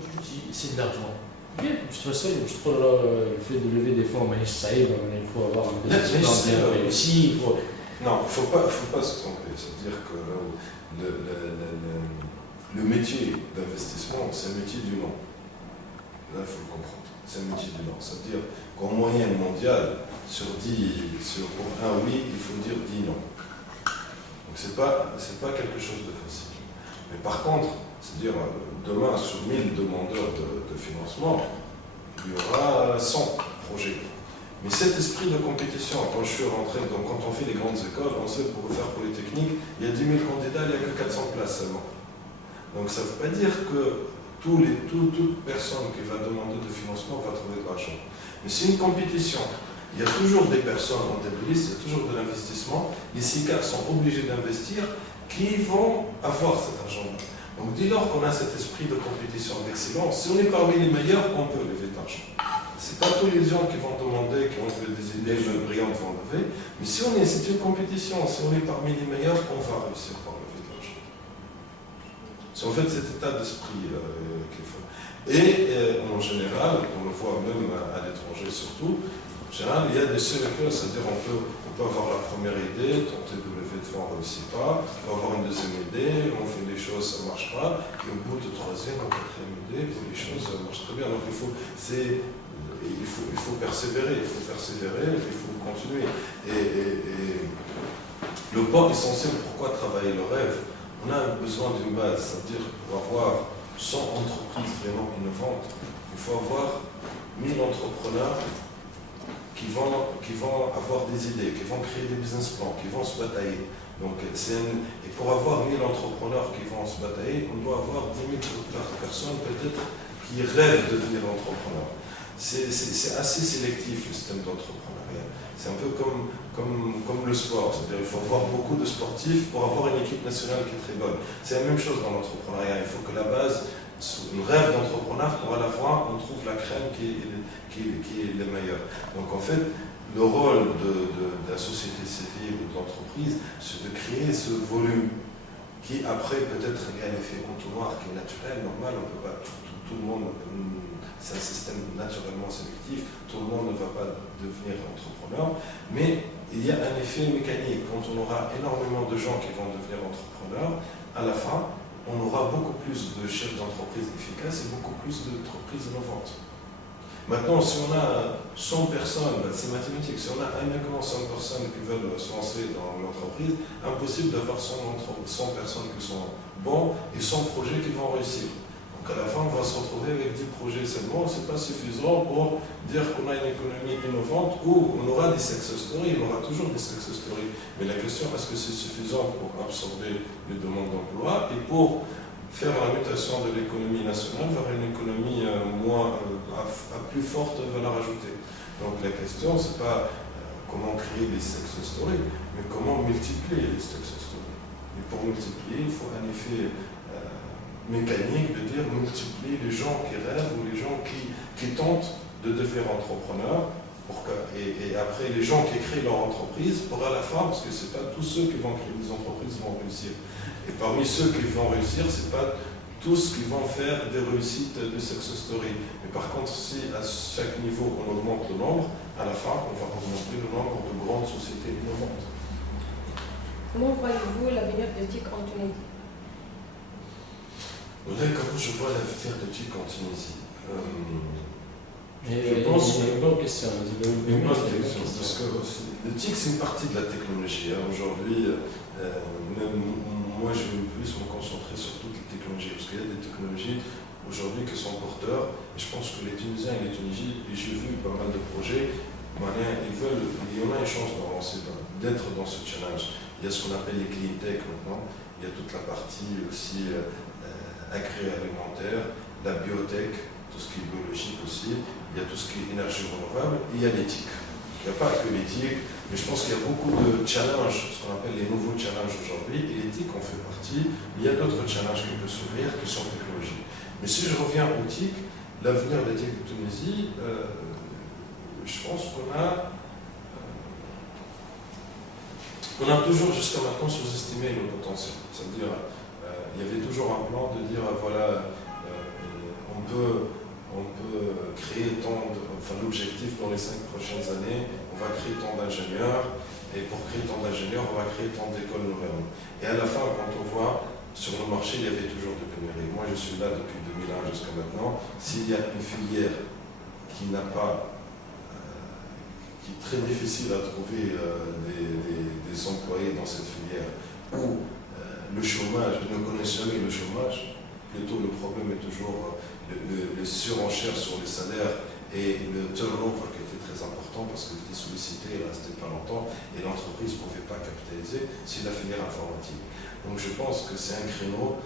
je te dis, c'est de l'argent. De toute façon, je trouve le fait de lever des fonds, mais ça y est, il faut avoir un business plan bien réussi. Il faut... Non, il ne faut pas se tromper. C'est-à-dire que le métier d'investissement, c'est un métier du non. Là, il faut le comprendre. C'est un métier du non. C'est-à-dire qu'en moyenne mondiale, pour un oui, il faut dire 10 non. Donc c'est pas quelque chose de facile. Mais par contre, c'est-à-dire demain, sur 1000 demandeurs de financement, il y aura 100 projets. Mais cet esprit de compétition, quand je suis rentré, donc quand on fait les grandes écoles, on sait pour faire Polytechnique, il y a 10 000 candidats, il n'y a que 400 places seulement. Donc ça ne veut pas dire que toute personne qui va demander de financement va trouver de l'argent. Mais c'est une compétition. Il y a toujours des personnes en tête de liste, il y a toujours de l'investissement. Les SICA sont obligés d'investir qui vont avoir cet argent-là. Donc dès lors qu'on a cet esprit de compétition d'excellence, si on est parmi les meilleurs, on peut lever de l'argent. Ce n'est pas tous les gens qui vont demander, qui ont des idées brillantes vont lever, mais si c'est une compétition, si on est parmi les meilleurs, on va réussir par lever de l'argent. C'est en fait cet état d'esprit qu'il faut. Et en général, on le voit même à l'étranger surtout, en général, il y a des circuits, c'est-à-dire on peut avoir la première idée, tenter de lever de fonds, on ne réussit pas, on va avoir une deuxième idée, on fait des choses, ça ne marche pas, et au bout de troisième ou quatrième idée, les choses marchent très bien. Donc il faut persévérer, il faut continuer. Et le point essentiel, pourquoi travailler le rêve, on a besoin d'une base, c'est-à-dire pour avoir 100 entreprises vraiment innovantes, il faut avoir 1000 entrepreneurs qui vont avoir des idées, qui vont créer des business plans, qui vont se batailler. Donc, et pour avoir 1000 entrepreneurs qui vont se batailler, on doit avoir 10 000 personnes peut-être qui rêvent de devenir entrepreneurs. C'est assez sélectif le système d'entrepreneuriat. C'est un peu comme le sport, c'est-à-dire qu'il faut avoir beaucoup de sportifs pour avoir une équipe nationale qui est très bonne. C'est la même chose dans l'entrepreneuriat, il faut que la base, un rêve d'entrepreneur, pour à la fois on trouve la crème qui est la meilleure. Donc en fait, le rôle de la société civile ou de l'entreprise, c'est de créer ce volume qui après peut-être il y a un effet entonnoir qui est naturel, normal, on peut pas, tout le monde, c'est un système naturellement sélectif, tout le monde ne va pas devenir entrepreneur, mais il y a un effet mécanique. Quand on aura énormément de gens qui vont devenir entrepreneurs, à la fin, on aura beaucoup plus de chefs d'entreprise efficaces et beaucoup plus d'entreprises innovantes. Maintenant, si on a 100 personnes, c'est mathématique, si on a uniquement 100 personnes qui veulent se lancer dans l'entreprise, impossible d'avoir 100 personnes qui sont bons et 100 projets qui vont réussir. Donc à la fin, on va se retrouver avec 10 projets seulement, ce n'est pas suffisant pour dire qu'on a une économie innovante où on aura des success stories, on aura toujours des success stories. Mais la question, est-ce que c'est suffisant pour absorber les demandes d'emploi et pour faire la mutation de l'économie nationale vers une économie à plus forte valeur ajoutée. Donc la question, ce n'est pas comment créer des success stories, mais comment multiplier les success stories. Et pour multiplier, il faut un effet mécanique de dire multiplier les gens qui rêvent ou les gens qui tentent de devenir entrepreneurs. Et après, les gens qui créent leur entreprise, pour à la fin, parce que ce n'est pas tous ceux qui vont créer des entreprises vont réussir. Et parmi ceux qui vont réussir, ce n'est pas tous qui vont faire des réussites de success story. Mais par contre, si à chaque niveau on augmente le nombre, à la fin, on va augmenter le nombre de grandes sociétés innovantes. Comment voyez-vous l'avenir de TIC en Tunisie? Comment je vois l'avenir de TIC en Tunisie? Je pense que c'est une bonne question. Une bonne question, parce que le TIC, c'est une partie de la technologie. Aujourd'hui, moi, je vais plus me concentrer sur toutes les technologies, parce qu'il y a des technologies aujourd'hui qui sont porteurs, et je pense que les Tunisiens et les Tunisiens, et j'ai vu pas mal de projets, il y en a une chance d'avancer, d'être dans ce challenge. Il y a ce qu'on appelle les clean tech maintenant, il y a toute la partie aussi agroalimentaire, la biotech, tout ce qui est biologique aussi, il y a tout ce qui est énergie renouvelable, et il y a l'éthique. Il n'y a pas que l'éthique, mais je pense qu'il y a beaucoup de challenges, ce qu'on appelle les nouveaux challenges aujourd'hui, et l'éthique en fait partie. Il y a d'autres challenges qui peuvent s'ouvrir, qui sont technologiques. Mais si je reviens au TIC, l'avenir de l'éthique de Tunisie, je pense qu'on a toujours jusqu'à maintenant sous-estimé le potentiel. C'est-à-dire, il y avait toujours un plan de dire, voilà, on on peut créer l'objectif dans les 5 prochaines années, on va créer tant d'ingénieurs, et pour créer tant d'ingénieurs, on va créer tant d'écoles nouvelles. Et à la fin, quand on voit, sur le marché, il y avait toujours des pénuries. Moi, je suis là depuis 2001 jusqu'à maintenant. S'il y a une filière qui n'a pas, qui est très difficile à trouver des employés dans cette filière, où le chômage, ils ne connaissent jamais le chômage, plutôt le problème est toujours les surenchères sur les salaires et le turnover qui était très important parce qu'il était sollicité, il ne restait pas longtemps et l'entreprise ne pouvait pas capitaliser, c'est la filière informatique. Donc je pense que c'est un créneau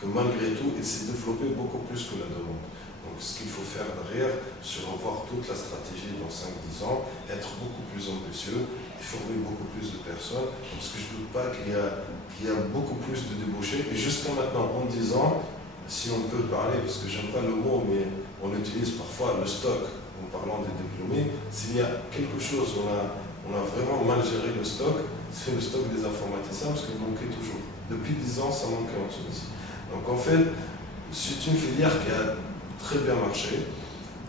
que malgré tout, il s'est développé beaucoup plus que la demande. Donc ce qu'il faut faire derrière, c'est revoir toute la stratégie dans 5-10 ans, être beaucoup plus ambitieux et former beaucoup plus de personnes, parce que je ne doute pas qu'il y a beaucoup plus de débouchés. Et jusqu'à maintenant, en 10 ans, si on peut parler, parce que j'aime pas le mot, mais on utilise parfois le stock en parlant des diplômés, s'il y a quelque chose, on a vraiment mal géré le stock, c'est le stock des informaticiens, parce qu'il manquait toujours. Depuis 10 ans, ça manquait en Tunisie. Donc en fait, c'est une filière qui a très bien marché.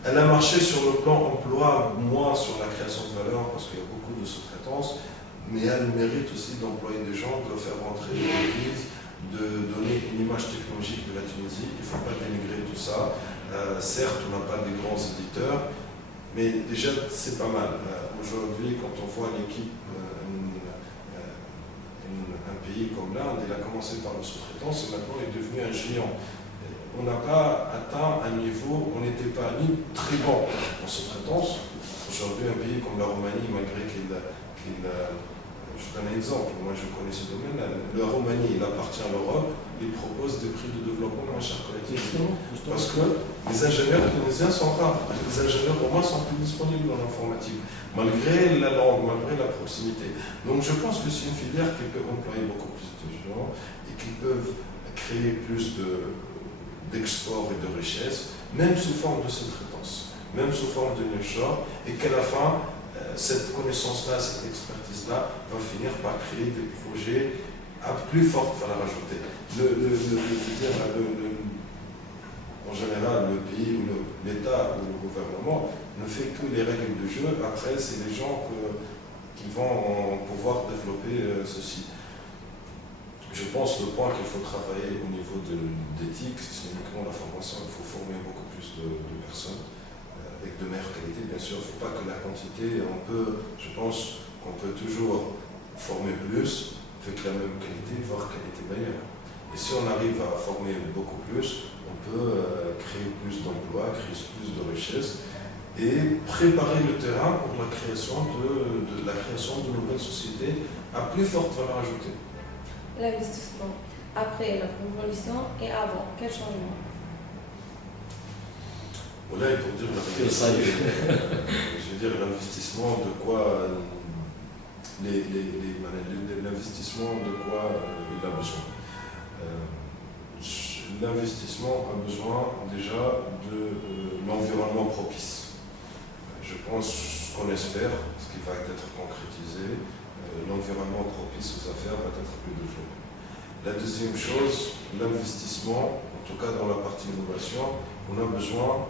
Elle a marché sur le plan emploi, moins sur la création de valeur, parce qu'il y a beaucoup de sous-traitance, mais elle mérite aussi d'employer des gens, de faire rentrer des entreprises, de donner une image technologique de la Tunisie. Il ne faut pas dénigrer tout ça. Certes, on n'a pas des grands éditeurs, mais déjà, c'est pas mal. Aujourd'hui, quand on voit l'équipe, un pays comme l'Inde, il a commencé par le sous-traitance et maintenant il est devenu un géant. On n'a pas atteint un niveau, on n'était pas ni très bon en sous-traitance. Aujourd'hui, un pays comme la Roumanie, malgré je donne un exemple, moi je connais ce domaine-là, la Roumanie, il appartient à l'Europe, il propose des prix de développement moins chers que la Tunisie. Parce que les ingénieurs tunisiens sont rares, les ingénieurs roumains sont plus disponibles dans l'informatique, malgré la langue, malgré la proximité. Donc je pense que c'est une filière qui peut employer beaucoup plus de gens et qui peuvent créer plus d'export et de richesse, même sous forme de sous-traitance, même sous forme de nearshore, et qu'à la fin, cette connaissance-là, cette expertise-là va finir par créer des projets à plus forte valeur ajoutée. En général, le pays ou l'État ou le gouvernement ne fait que les règles du jeu. Après, c'est les gens qui vont pouvoir développer ceci. Je pense le point qu'il faut travailler au niveau d'éthique, c'est uniquement la formation. Il faut former beaucoup plus de personnes avec de meilleure qualité. Bien sûr, il ne faut pas que la quantité, je pense qu'on peut toujours former plus avec la même qualité, voire qualité meilleure. Et si on arrive à former beaucoup plus, on peut créer plus d'emplois, créer plus de richesses et préparer le terrain pour la création de nouvelles sociétés à plus forte valeur ajoutée. L'investissement après la révolution et avant, quel changement? Voilà, pour dire je veux dire l'investissement de quoi l'investissement de quoi il a besoin. L'investissement a besoin déjà de l'environnement propice. Je pense qu'on espère, ce qui va être concrétisé, l'environnement propice aux affaires va être plus développé. La deuxième chose, l'investissement, en tout cas dans la partie innovation, on a besoin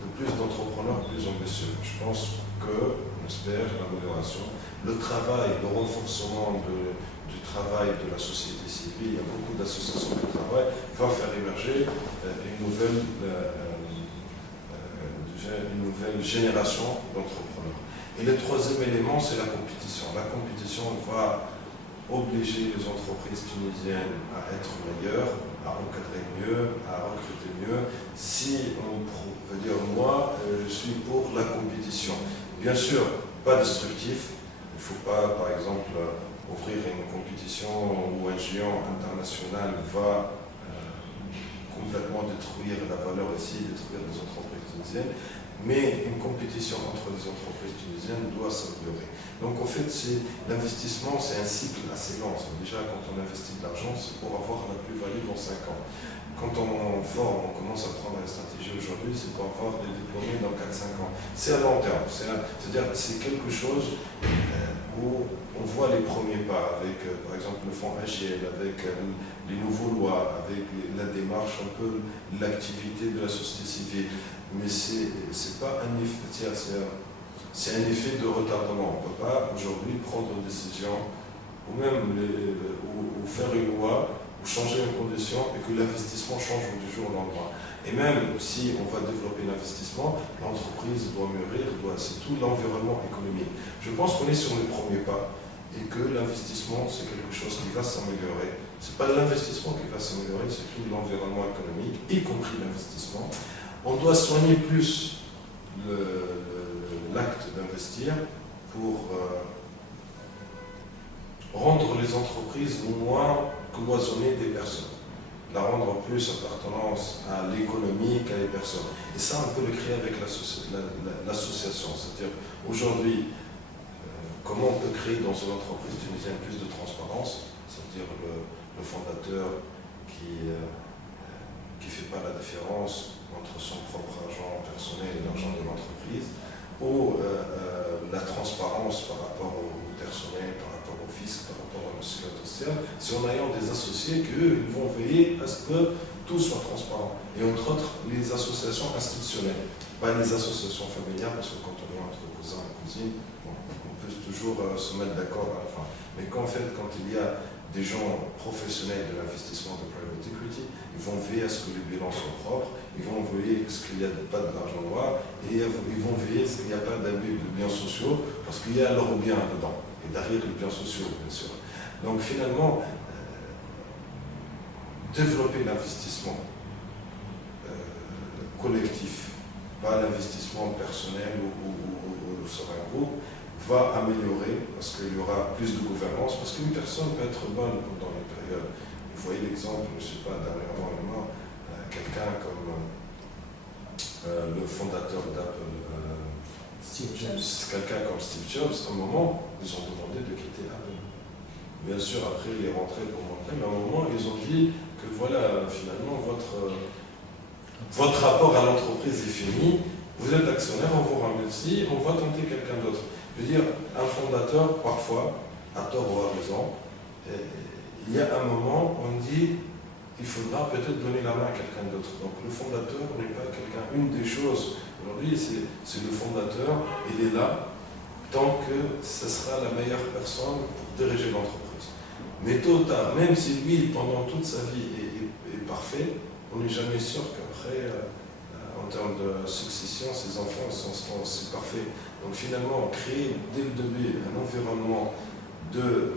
de plus d'entrepreneurs plus ambitieux. Je pense on espère l'amélioration, le travail, le renforcement du travail de la société civile, il y a beaucoup d'associations de travail, va faire émerger une nouvelle génération d'entrepreneurs. Et le troisième élément, c'est la compétition. La compétition va obliger les entreprises tunisiennes à être meilleures, à encadrer mieux, à recruter mieux. Si on veut dire, moi, je suis pour la compétition. Bien sûr, pas destructif. Il ne faut pas, par exemple, ouvrir une compétition où un géant international va complètement détruire la valeur ici, détruire les entreprises tunisiennes. Mais une compétition entre les entreprises tunisiennes doit s'améliorer. Donc en fait, l'investissement, c'est un cycle assez lent. Déjà, quand on investit de l'argent, c'est pour avoir la plus-value dans 5 ans. Quand on forme, on commence à prendre la stratégie aujourd'hui, c'est pour avoir des diplômés dans 4-5 ans. C'est à long terme. C'est-à-dire c'est quelque chose où on voit les premiers pas avec, par exemple, le fonds AGL, avec les nouveaux lois, avec la démarche, un peu l'activité de la société civile. Mais c'est pas un effet, c'est un effet de retardement. On ne peut pas aujourd'hui prendre une décision ou même ou faire une loi ou changer une condition et que l'investissement change du jour au lendemain. Et même si on va développer l'investissement, l'entreprise doit mûrir, c'est tout l'environnement économique. Je pense qu'on est sur les premiers pas et que l'investissement, c'est quelque chose qui va s'améliorer. Ce n'est pas l'investissement qui va s'améliorer, c'est tout l'environnement économique, y compris l'investissement. On doit soigner plus l'acte d'investir pour rendre les entreprises moins cloisonnées des personnes, la rendre plus appartenance à l'économie qu'à les personnes. Et ça, on peut le créer avec l'association. C'est-à-dire, aujourd'hui, comment on peut créer dans une entreprise tunisienne plus de transparence, c'est-à-dire le fondateur qui ne fait pas la différence entre son propre argent personnel et l'argent de l'entreprise, ou la transparence par rapport au personnel, par rapport au fisc, par rapport à la sécurité sociale, c'est en ayant des associés qu'eux vont veiller à ce que tout soit transparent. Et entre autres, les associations institutionnelles, pas les associations familiales, parce que quand on est entre cousins et cousines, bon, on peut toujours se mettre d'accord à la fin. Mais quand il y a des gens professionnels de l'investissement de private equity, ils vont veiller à ce que les bilans soient propres, ils vont veiller à ce qu'il n'y ait pas d'argent noir, et ils vont veiller à ce qu'il n'y ait pas d'abus de biens sociaux, parce qu'il y a leurs biens dedans, et derrière les biens sociaux, bien sûr. Donc finalement, développer l'investissement collectif, pas l'investissement personnel ou sur un groupe, va améliorer parce qu'il y aura plus de gouvernance, parce qu'une personne peut être bonne dans les périodes. Vous voyez l'exemple, je ne sais pas, dernièrement, quelqu'un comme le fondateur d'Apple, Steve Jobs. quelqu'un comme Steve Jobs, à un moment, ils ont demandé de quitter Apple. Bien sûr, après, il est rentré pour montrer, mais à un moment, ils ont dit que voilà, finalement, votre rapport à l'entreprise est fini, vous êtes actionnaire, on vous remercie, on va tenter quelqu'un d'autre. Je veux dire, un fondateur, parfois, à tort ou à raison, il y a un moment où on dit il faudra peut-être donner la main à quelqu'un d'autre. Donc le fondateur n'est pas quelqu'un. Une des choses, aujourd'hui, c'est le fondateur, il est là tant que ce sera la meilleure personne pour diriger l'entreprise. Mais tôt ou tard, même si lui, pendant toute sa vie, est parfait, on n'est jamais sûr qu'après, en termes de succession, ses enfants sont aussi parfaits. Donc finalement, créer dès le début un environnement de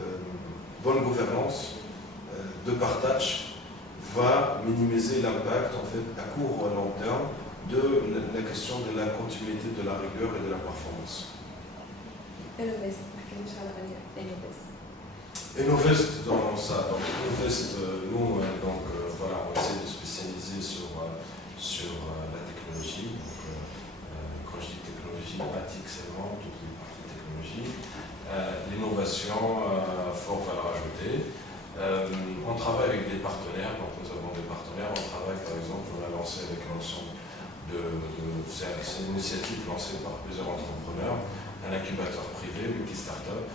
bonne gouvernance, de partage, va minimiser l'impact en fait, à court ou à long terme de la question de la continuité, de la rigueur et de la performance. Innovest dans ça. Donc Innovest, nous, voilà, on essaie de spécialiser sur la technologie. Donc, quand je dis technologie, pas TIC seulement, toutes les parties technologie. L'innovation, fort valeur ajoutée. On travaille avec des partenaires, donc nous avons des partenaires. On travaille par exemple, on a lancé avec l'ensemble c'est une initiative lancée par plusieurs entrepreneurs, un incubateur privé, Wiki Startup,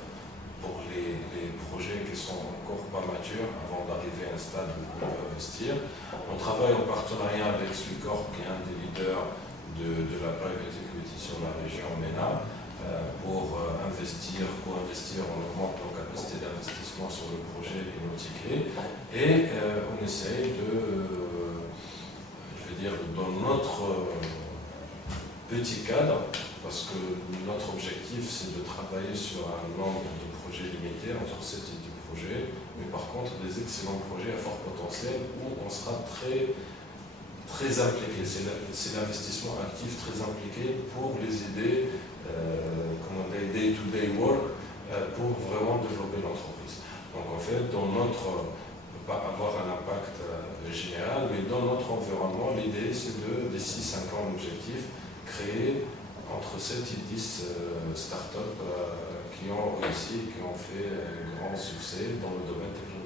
pour les projets qui sont encore pas matures avant d'arriver à un stade où on peut investir. On travaille en partenariat avec Suicorp, qui est un des leaders de la private equity sur la région MENA, pour investir, on augmente nos capacités d'investissement sur le projet et nos tickets. Et on essaye dans notre petit cadre, parce que notre objectif c'est de travailler sur un nombre de projets limité, entre 7 et 10 projets, mais par contre des excellents projets à fort potentiel où on sera très impliqué. C'est l'investissement actif très impliqué pour les aider, day-to-day work, pour vraiment développer l'entreprise. Donc en fait, on ne peut pas avoir un impact général, mais dans notre environnement, l'idée c'est d'ici 5 ans, l'objectif, créer entre 7 et 10 startups qui ont réussi, qui ont fait un grand succès dans le domaine technologique.